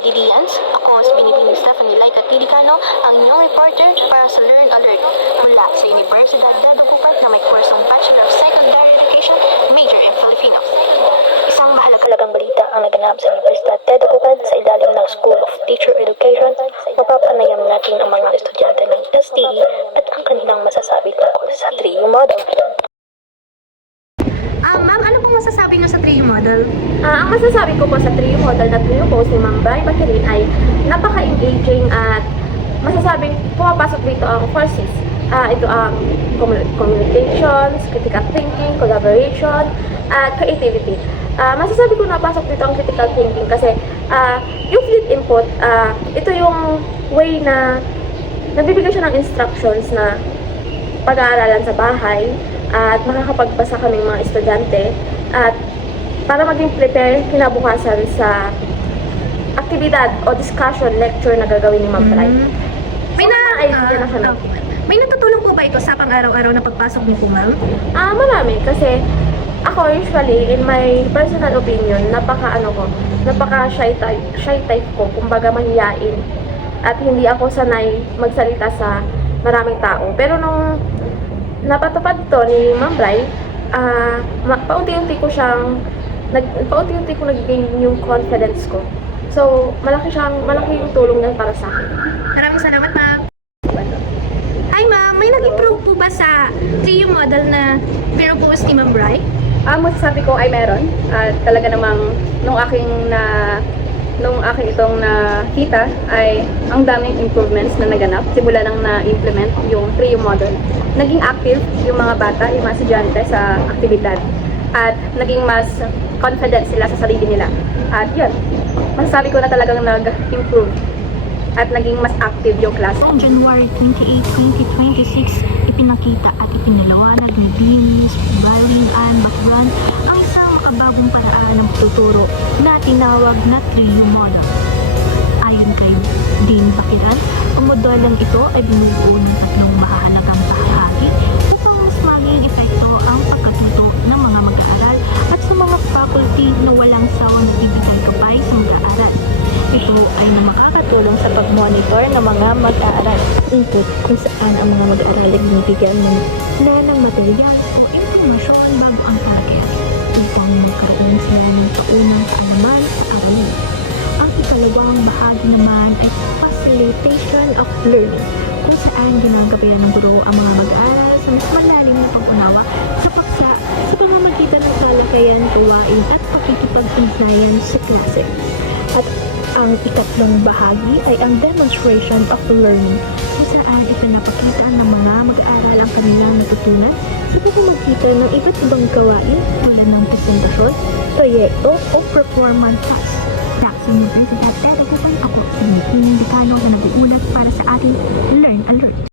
Gideons, ako si Binibining Stephanie Laika Tilicano, ang inyong reporter para sa Learn Alert mula sa Universidad Dagupan na may kursong Bachelor of Secondary Education, major in Filipino. Isang mahalagang balita ang naganap sa Universidad Dagupan sa ilalim ng School of Teacher Education. Mapapanayam natin ang mga estudyante ng STE at ang kanilang masasabi tungkol sa 3U model. Ma'am, ano pong masasabi niyo sa 3U model? Ang masasabi ko po sa 3U model na pinupost ni Ma'am Bri Bakirin ay napaka-engaging at masasabing pumapasok dito ang courses. Ito ang communications, critical thinking, collaboration, at creativity. Masasabi ko napasok dito ang critical thinking kasi yung field input, ito yung way na nagbibigay siya ng instructions na pag-aaralan sa bahay at makakapagbasa kaming mga estudyante at para maging prepare kinabukasan sa aktibidad o discussion lecture na gagawin ni Ma'am Bri. May natutulong po ba ito sa pang-araw-araw na pagpasok niyo po, ma'am? Marami kasi ako usually in my personal opinion napaka shy type ko, kumbaga mahiyain at hindi ako sanay magsalita sa maraming tao. Pero nung napatupad to ni Ma'am Bri, paunti-unti ko nag-gain yung confidence ko. So, malaki yung tulong niyan para sa akin. Maraming salamat, ma'am. Hi, ma'am. May nag-improve po ba sa 3U model na pinupost ni Ma'am Bri? Masasabi ko ay meron. Talaga namang nung aking itong nakita ay ang daming improvements na naganap simula nang na-implement yung 3U model. Naging active yung mga bata, yung mga estudyante sa aktibidad at naging mas confident sila sa sarili nila. At yun, masasabi ko na talagang nag-improve at naging mas active yung class. Noong January 28, 2026, ipinakita at ipinaliwanag ni Dean Ms. Darlene Ann Macbran ang isang makabagong paraan ng pagtuturo na tinawag na 3U model. Ayon kay Dean Bakiran, ang modelang ito ay binubuo ng tatlong mahahalagang bahagi upang mas maging epekto ang pagkatuto ng mga mag-aaral at sa mga faculty na walang sawang nagbibigay gabay sa mag-aaral. Ito ay makakatulong sa pag-monitor ng mga mag-aaral. Input kung saan ang mga mag-aaral ay binibigyan ng material o impormasyon bago ang talagyan upang magkaroon sila ng kaunang kaalaman sa aralin. Ang ikalawang bahagi naman ay facilitation of learning kung saan ginagabayan ng guro ang mga mag-aaral sa mas malalim na pag-unawa sa paksa sa pamamagitan ng talakayan, tuwain at pakikipag-ugnayan sa klase. At ang ikatlong bahagi ay ang demonstration of learning kung saan ipinapakita ng mga mag-aaral ang kanilang natutunan sa pamamagitan ng iba't ibang gawain tulad ng presentasyon, proyekto o performance task. Sa Universidad Dagupan, ako si Binibining Decano na nag-uulat para sa ating Learn Alert.